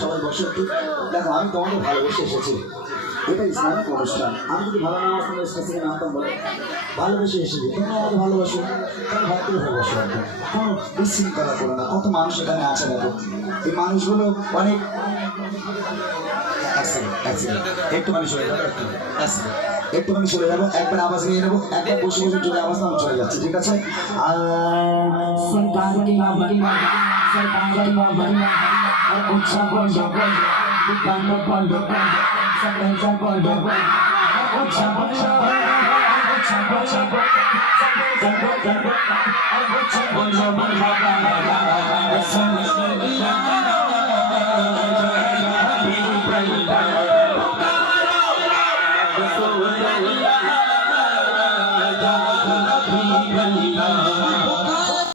সবাই বসে একটু দেখো, আমি তোমাদের ভালোবেসে এসেছি। এটা ইসলামিক অনুষ্ঠান। আমি যদি ভালো না আসলে স্টেজে নামতাম বলে ভালোবেসে এসেছি, তোমরা আমাকে ভালোবাসো, তাহলে ভাগ করে ভালোবাসো। কোনো বিশৃঙ্খলা করো না। কত মানুষ এখানে আছে দেখো, এই মানুষগুলো অনেক একটুখানি চলে যাবো, একটুখানি চলে যাবো, একবার আওয়াজ নিয়ে নেবো, একবার বসে বসে যদি আওয়াজ না চলে যাচ্ছে, ঠিক আছে? আর